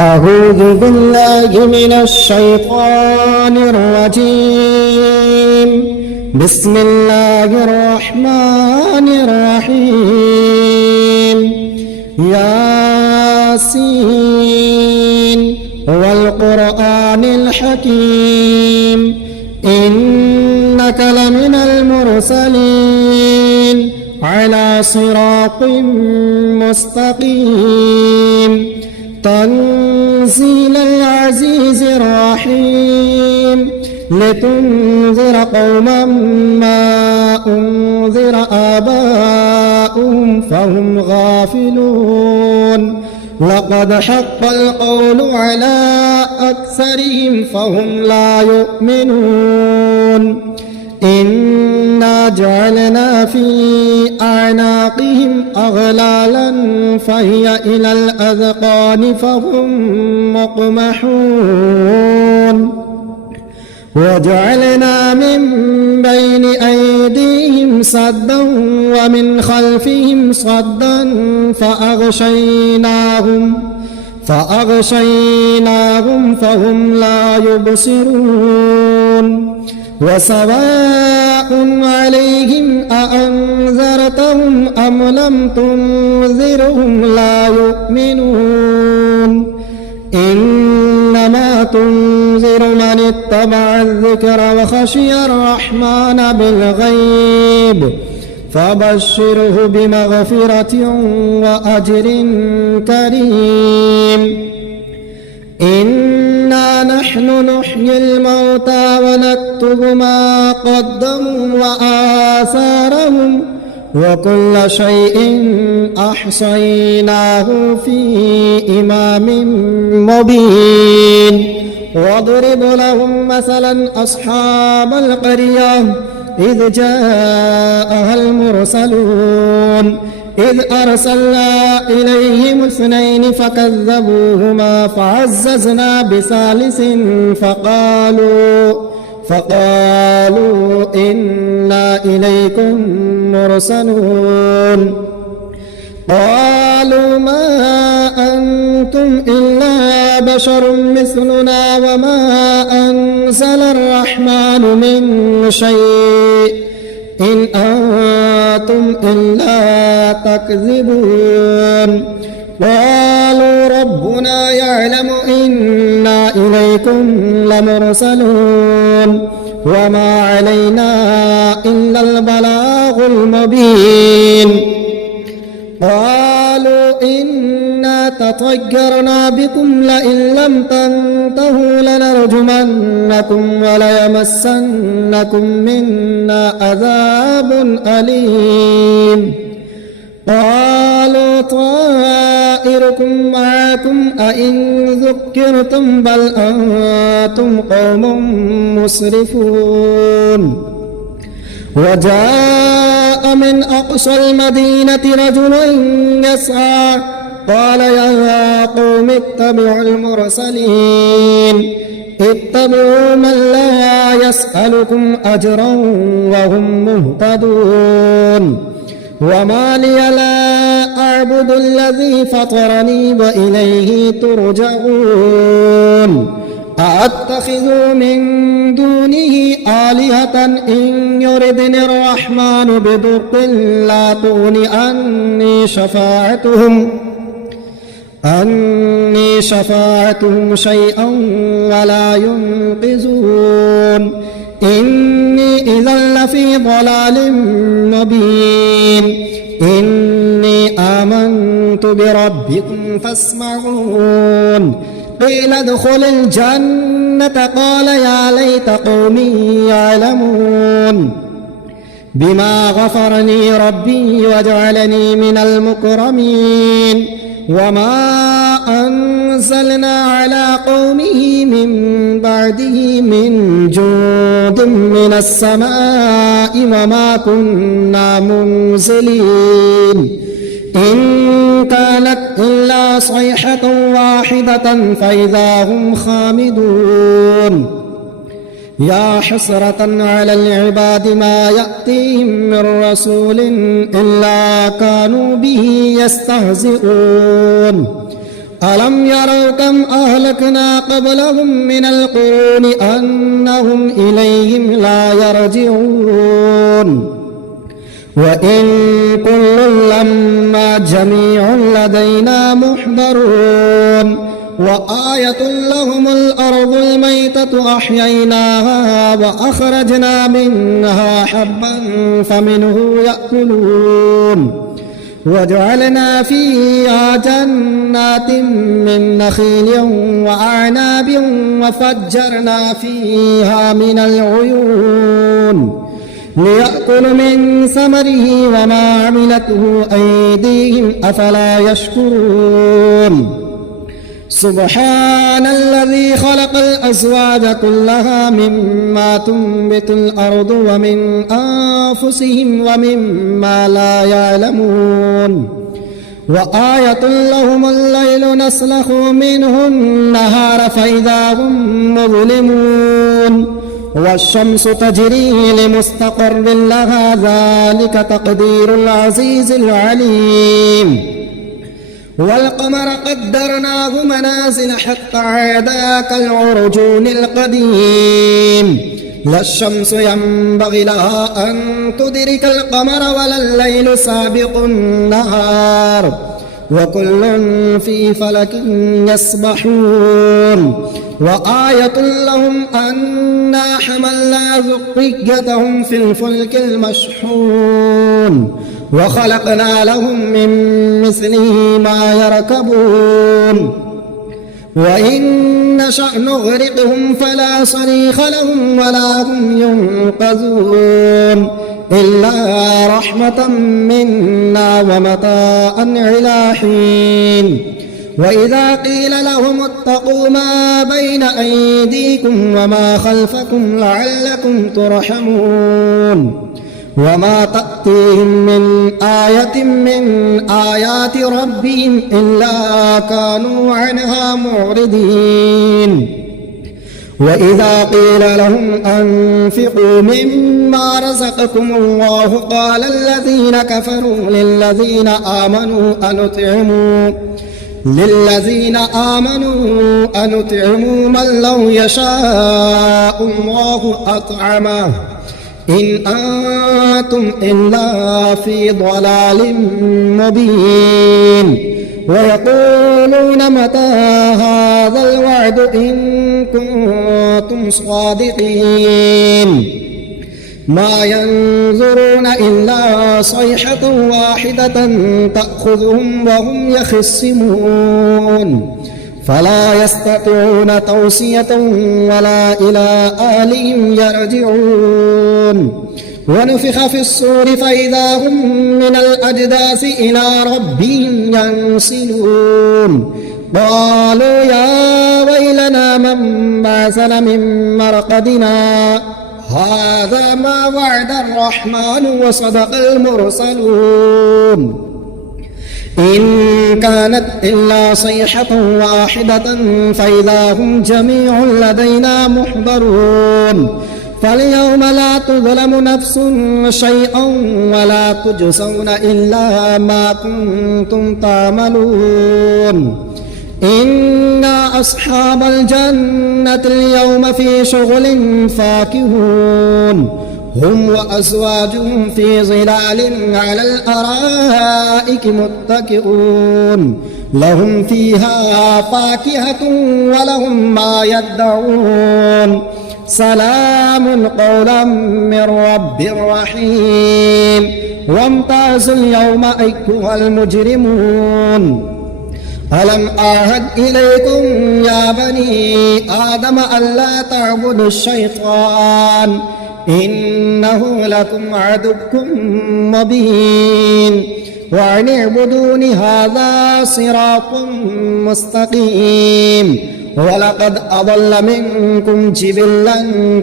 أعوذ بالله من الشيطان الرجيم. بسم الله الرحمن الرحيم. ياسين والقرآن الحكيم إنك لمن المرسلين على صراط مستقيم تنزيل العزيز الرحيم لتنذر قوما ما أنذر آباؤهم فهم غافلون لقد حق القول على أكثرهم فهم لا يؤمنون إنا جعلنا في أعناقهم أغلالا فهي إلى الأذقان فهم مقمحون وجعلنا من بين أيديهم سدا ومن خلفهم صدا فأغشيناهم فهم لا يبصرون وسواء عليهم أأنذرتهم أم لم تنذرهم لا يؤمنون إنما تنذر من اتبع الذكر وخشي الرحمن بالغيب فبشره بمغفرة وأجر كريم. إنا نحن نحيي الموتى ونكتب ما قدموا وآثارهم وكل شيء أحصيناه في إمام مبين. واضرب لهم مثلا أصحاب القرية إذ جاءها المرسلون إذ أرسلنا إليهم 2 فكذبوهما فعززنا بثالث فقالوا إنا إليكم مرسلون قالوا ما أنتم إلا بشر مثلنا وما أنزل الرحمن من شيء إن أنتم إلا تكذبون قالوا ربنا يعلم إنا إليكم لمرسلون وما علينا إلا البلاغ المبين. قالوا إنا تطيرنا بكم لئن لم تنتهوا لنرجمنكم وليمسنكم منا عذاب أليم. قالوا طائركم معكم أئن ذكرتم بل أنتم قوم مسرفون. وجاء من أقصى المدينة رجل يسعى قال يا قوم اتبعوا المرسلين اتبعوا من لا يسألكم أجرا وهم مهتدون. وما لي لا أعبد الذي فطرني وإليه ترجعون. أأتخذ من دونه آلهة إن يردني الرحمن بضر لا تغن عني شفاعتهم شيئا ولا ينقذون. إني إذا لفي ضلال مبين. إني آمنت بربكم فاسمعون. قيل ادخل الجنة قال يا ليت قومي يعلمون بما غفرني ربي وجعلني من المكرمين. وما أنزلنا على قومه من بعده من جند من السماء وما كنا منزلين. إن كانت إلا صيحة واحدة فإذا هم خامدون. يا حسرة على العباد ما يأتيهم من رسول إلا كانوا به يستهزئون. ألم يروا كم أهلكنا قبلهم من القرون أنهم إليهم لا يرجعون وإن كل لما جميع لدينا محضرون وآية لهم الأرض الميتة أحييناها وأخرجنا منها حبا فمنه يأكلون وجعلنا فيها جنات من نخيل وأعناب وفجرنا فيها من العيون ليأكلوا من ثمره وما عملته أيديهم أفلا يشكرون سبحان الذي خلق الأزواج كلها مما تنبت الأرض ومن أنفسهم ومما لا يعلمون وآية لهم الليل نسلخ منه النهار فإذا هم مظلمون والشمس تجري لمستقر لها ذلك تقدير العزيز العليم والقمر قدرناه منازل حتى عاد كالعرجون القديم لا الشمس ينبغي لها أن تدرك القمر ولا الليل سابق النهار وكل في فلك يسبحون وآية لهم أنا حملنا ذريتهم في الفلك المشحون وخلقنا لهم من مثله ما يركبون وإن نشأ نغرقهم فلا صريخ لهم ولا هم ينقذون إلا رحمة منا ومتاعا إلى حين وإذا قيل لهم اتقوا ما بين أيديكم وما خلفكم لعلكم ترحمون وما تأتيهم من آية من آيات ربهم إلا كانوا عنها معرضين وإذا قيل لهم أنفقوا مما رزقكم الله قال الذين كفروا للذين آمنوا أنطعموا من لو يشاء الله أطعمه إن أنتم إلا في ضلال مبين ويقولون متى هذا الوعد إن كنتم صادقين ما ينظرون إلا صيحة واحدة تأخذهم وهم يخصمون فلا يستطيعون توصية ولا إلى أهلهم يرجعون ونفخ في الصور فإذا هم من الأجداث إلى ربهم ينسلون قالوا يا ويلنا من بعثنا من مرقدنا هذا ما وعد الرحمن وصدق المرسلون إن كانت إلا صيحة واحدة فإذا هم جميع لدينا محضرون فاليوم لا تظلم نفس شيئا ولا تجزون إلا ما كنتم تعملون إنا أصحاب الجنة اليوم في شغل فاكهون هم وأزواجهم في ظلال على الأرائك متكئون لهم فيها فاكهة ولهم ما يدعون سلام قولا من رب رحيم وامتازوا اليوم أيها المجرمون ألم أعهد إليكم يا بني آدم ألا تعبدوا الشيطان إنه لكم عدو مبين وأن اعبدون هذا صراط مستقيم ولقد أضل منكم جبلا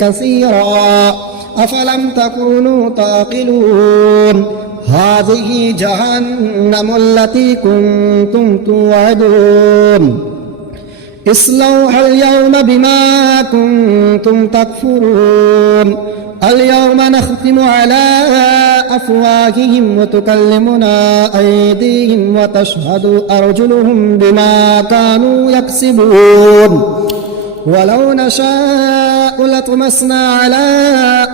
كثيرا أفلم تكونوا تعقلون هذه جهنم التي كنتم توعدون اصلوها اليوم بما كنتم تكفرون اليوم نختم على أفواههم وتكلمنا أيديهم وتشهد أرجلهم بما كانوا يكسبون ولو نشاء لطمسنا على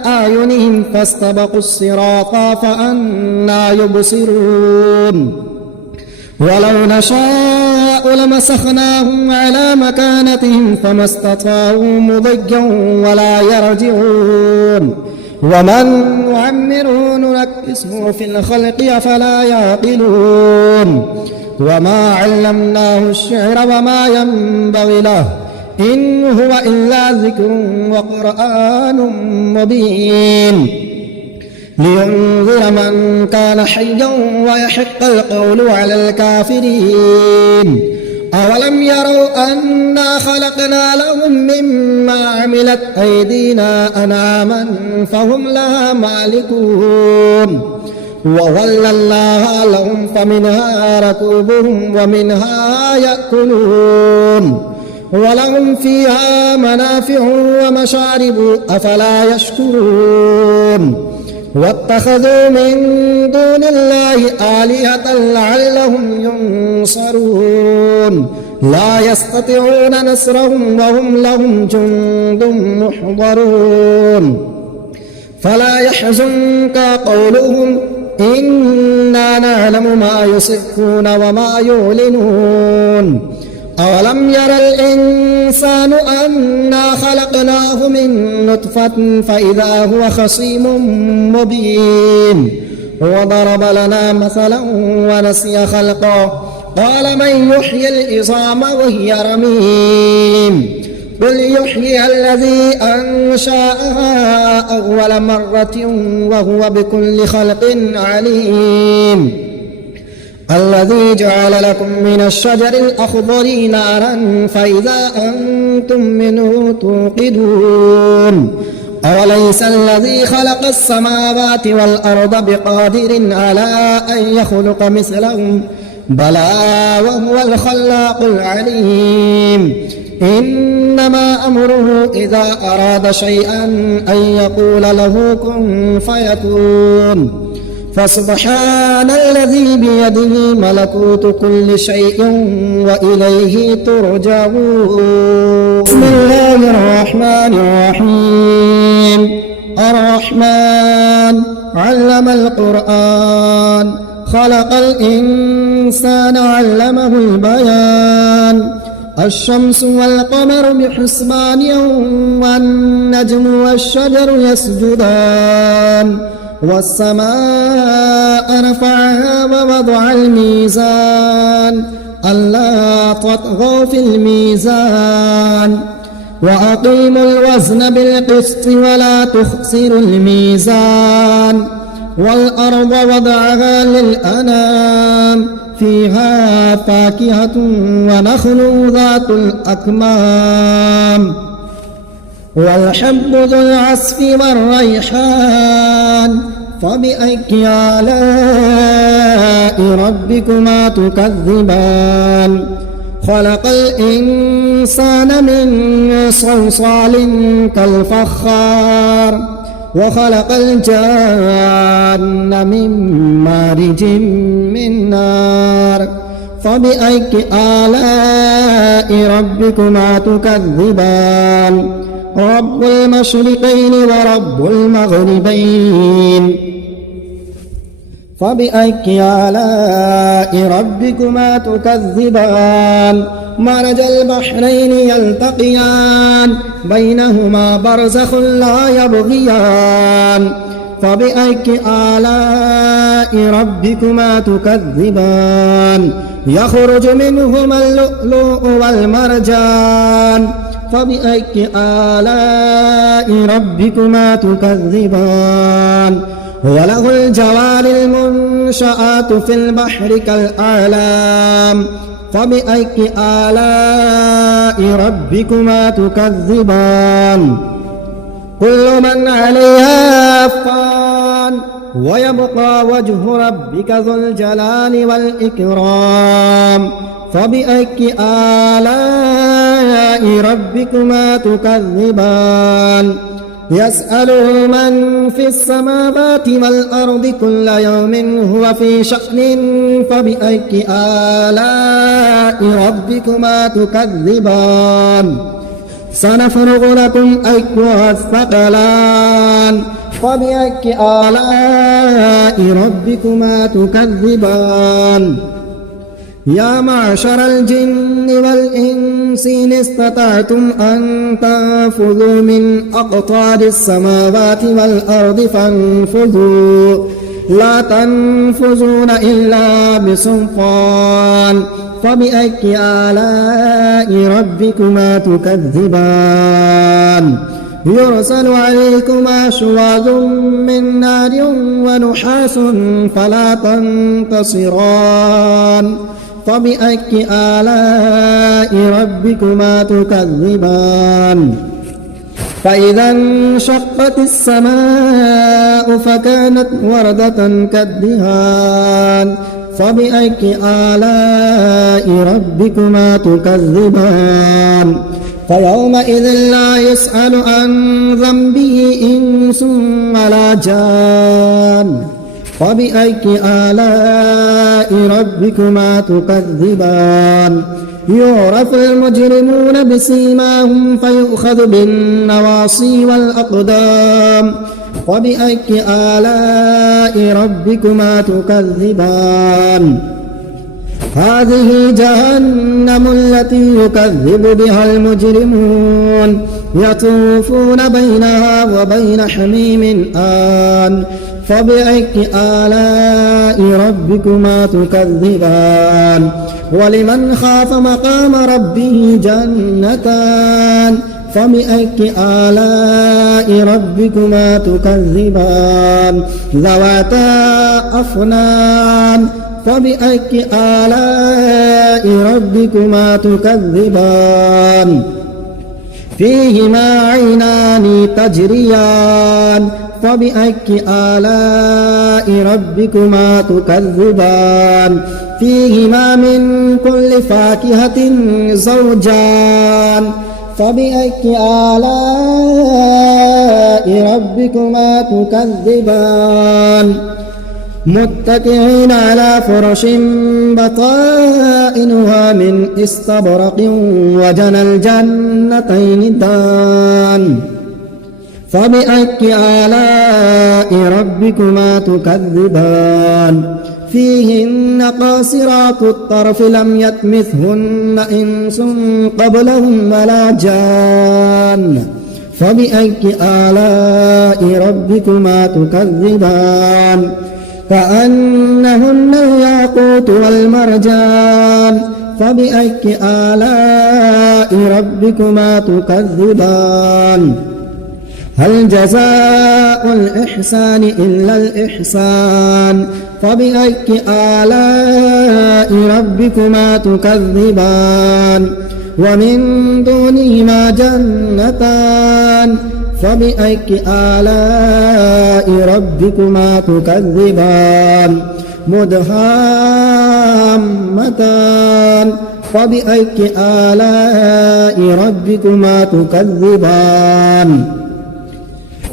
أعينهم فاستبقوا الصراط فأنى يبصرون ولو نشاء لمسخناهم على مكانتهم فما استطاعوا مضيا ولا يرجعون ومن نعمره ننكسه في الخلق أفلا يعقلون وما علمناه الشعر وما ينبغي له إن هو إلا ذكر وقرآن مبين لينذر من كان حيا ويحق القول على الكافرين أولم يروا أنا خلقنا لهم مما عملت أيدينا أنعاما فهم لها مالكون وظللناها لهم فمنها ركوبهم ومنها يأكلون ولهم فيها منافع ومشارب أفلا يشكرون واتخذوا من دون الله آلهة لعلهم ينصرون لا يستطيعون نصرهم وهم لهم جند محضرون فلا يحزنك قولهم إنا نعلم ما يسرون وما يعلنون أولم ير الإنسان أنا خلقناه من نطفة فإذا هو خصيم مبين وضرب لنا مثلا ونسي خلقه قال من يحيي العظام وهي رميم قل يحييها الذي أنشأها أول مرة وهو بكل خلق عليم الذي جعل لكم من الشجر الأخضر نارا فإذا أنتم منه توقدون أوليس الذي خلق السماوات والأرض بقادر على أن يخلق مثلهم بلى وهو الخلاق العليم إنما أمره إذا أراد شيئا أن يقول له كن فيكون فسبحان الذي بيده ملكوت كل شيء وإليه ترجعون بسم الله الرحمن الرحيم الرحمن علم القرآن خلق الإنسان علمه البيان الشمس والقمر بحسبان والنجم والشجر يسجدان والسماء رفعها ووضع الميزان ألا تطغوا في الميزان وأقيموا الوزن بالقسط ولا تخسروا الميزان والأرض وضعها للأنام فيها فاكهة ونخل ذات الأكمام والحب ذو العصف والريحان فبأي آلاء ربكما تكذبان خلق الإنسان من صلصال كالفخار وخلق الجان من مارج من نار فبأي آلاء ربكما تكذبان رب المشرقين ورب المغربين فبأي آلاء ربكما تكذبان مرج البحرين يلتقيان بينهما برزخ لا يبغيان فبأي آلاء ربكما تكذبان يخرج منهما اللؤلؤ والمرجان فبأي آلاء ربكما تكذبان وله الجوار المنشآت في البحر كالأعلام فبأي آلاء ربكما تكذبان كل من عليها فان ويبقى وجه ربك ذو الجلال والإكرام فبأي آلاء ربكما تكذبان يسأله من في السماوات والأرض كل يوم هو في شأن فبأي آلاء ربكما تكذبان سنفرغ لكم أيها الثقلان فبأي آلاء ربكما تكذبان يا معشر الجن والإنس إن استطعتم أن تنفذوا من أقطار السماوات والأرض فانفذوا لا تنفذون إلا بسلطان فبأي آلاء ربكما تكذبان يرسل عليكما شواظ من نار ونحاس فلا تنتصران فبأي آلاء ربكما تكذبان فإذا انشقت السماء فكانت وردة كالدهان فبأي آلاء ربكما تكذبان فيومئذ لا يسأل عن ذنبه إنس ولا جان فبأي آلاء ربكما تكذبان يعرف المجرمون بسيماهم فيؤخذ بالنواصي والأقدام فبأي آلاء ربكما تكذبان هذه جهنم التي يكذب بها المجرمون يطوفون بينها وبين حميم آن فبأي آلاء ربكما تكذبان ولمن خاف مقام ربه جنتان فبأي آلاء ربكما تكذبان ذواتا أفنان فبأي آلاء ربكما تكذبان فيهما عينان تجريان فبأي آلاء ربكما تكذبان فيهما من كل فاكهة زوجان فبأي آلاء ربكما تكذبان متكئين على فرش بطائنها من استبرق وجنى الجنتين دان فبأي آلاء ربكما تكذبان فيهن قاصرات الطرف لم يطمثهن إنس قبلهم ولا جان فبأي آلاء ربكما تكذبان كأنهن الياقوت والمرجان فبأي آلاء ربكما تكذبان هل جزاء الإحسان إلا الإحسان فبأي آلاء ربكما تكذبان ومن دونهما جنتان فبأي آلاء ربكما تكذبان مدهامتان فبأي آلاء ربكما تكذبان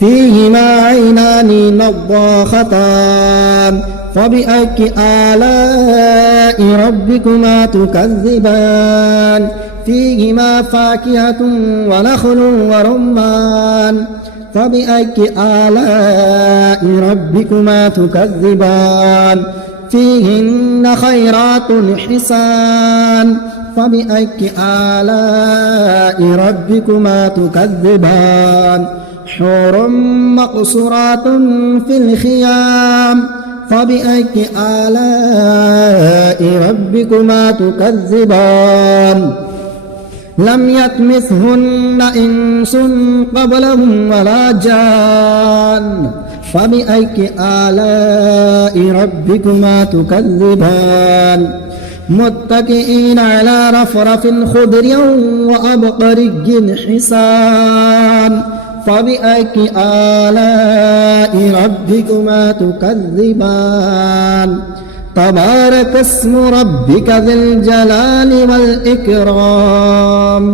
فيهما عينان نضاختان فبأي آلاء ربكما تكذبان فيهما فاكهة ونخل ورمان فبأي آلاء ربكما تكذبان فيهن خيرات حسان فبأي آلاء ربكما تكذبان حور مقصورات في الخيام فبأي آلاء ربكما تكذبان لم يطمثهن إنس قبلهم ولا جان فبأي آلاء ربكما تكذبان متكئين على رفرف خضر وأبقري حسان فبأي آلاء ربكما تكذبان تبارك اسم ربك ذي الجلال والإكرام.